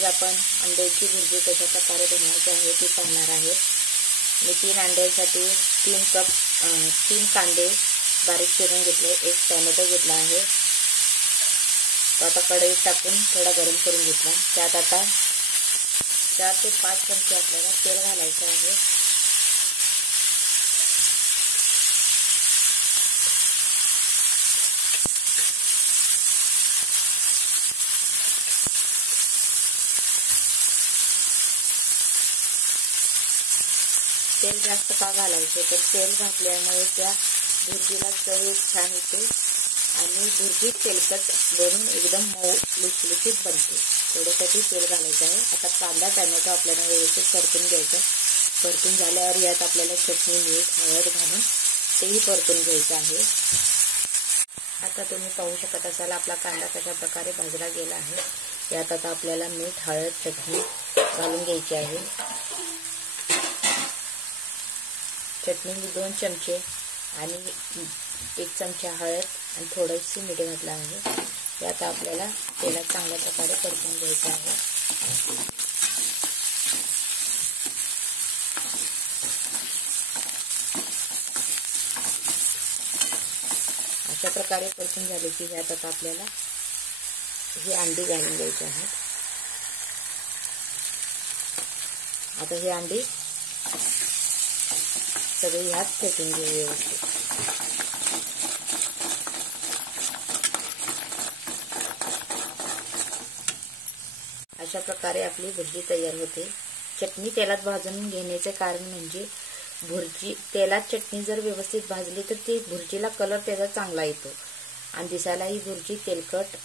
आज आपण अंड्याची भुर्जी कशा प्रकारे बनवायची आहे ती पाहणार आहे। मी 3 अंड्यांसाठी 3 कप 3 कांदे बारीक चिरून घेतले, 1 टोमॅटो घेतला आहे। तो आता कढईत टाकून थोडा गरम करून घेतला। त्यात आता 4 ते 5 चमचे आपल्याला तेल घालायचे आहे। तेल जास्त का घालायचे तर तेल घातल्यामुळे त्या भुर्जीला चव छान येते आणि भुर्जी तेलकट बनून एकदम मऊ लुसलुसीत बनते। थोड्यासाठी तेल घालायचं आहे। आता कांदा टोमॅटो आपल्याला व्यवस्थित परतून घ्यायचं। परतून झाल्यावर यात आपल्याला चटणी मीठ हळद घालून तेही परतून घ्यायचं आहे। आता तुम्ही पाहू शकत असाल आपला कांदा कशा प्रकारे भाजला गेला आहे। यात आता आपल्याला मीठ हळद चटणी घालून घ्यायची आहे। चटणी 2 चमचे आणि 1 चमचा हळद आणि थोडीशी मीठ घातलं आहे। यात आपल्याला तेलात चांगल्या प्रकारे परतून घ्यायचं आहे। अशा प्रकारे परतून झाले की यात आता आपल्याला ही अंडी घालून द्यायची आहेत। आता ही अंडी सगळी ह्यात फेटून घेऊ व्यवस्थित। अशा प्रकारे आपली भुर्जी तयार होते। चटणी तेलात भाजून घेण्याचे कारण म्हणजे भुर्जी तेलात चटणी जर व्यवस्थित भाजली तर ती भुर्जीला कलर त्याचा चांगला येतो आणि दिसायला ही भुर्जी तेलकट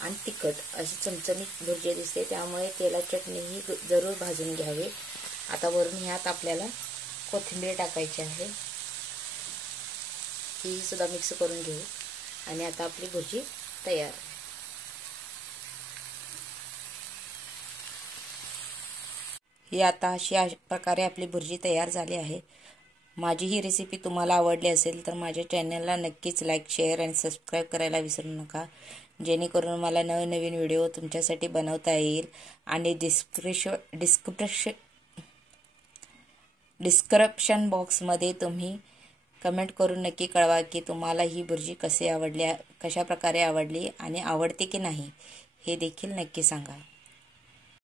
आणि तिखट अशी चमचमीत भुर्जी दिसते। त्यामुळे तेलात चटणी ही जरूर भाजून घ्यावी। आता वरून ह्यात आपल्याला कोथिंबीर टाकायची आहे, ही सुद्धा मिक्स करून घेऊ आणि आता आपली भुर्जी तयार। ही आता अशा प्रकारे आपली भुर्जी तयार झाली आहे। माझी ही रेसिपी तुम्हाला आवडली असेल तर माझ्या चॅनलला नक्कीच लाईक शेअर आणि सबस्क्राईब करायला विसरू नका, जेणेकरून मला नवनवीन व्हिडिओ तुमच्यासाठी बनवता येईल। आणि डिस्क्रिप्शन बॉक्समध्ये तुम्ही कमेंट करून नक्की कळवा की तुम्हाला ही भुर्जी कशी आवडली, कशा प्रकारे आवडली आणि आवडते की नाही हे देखील नक्की सांगा।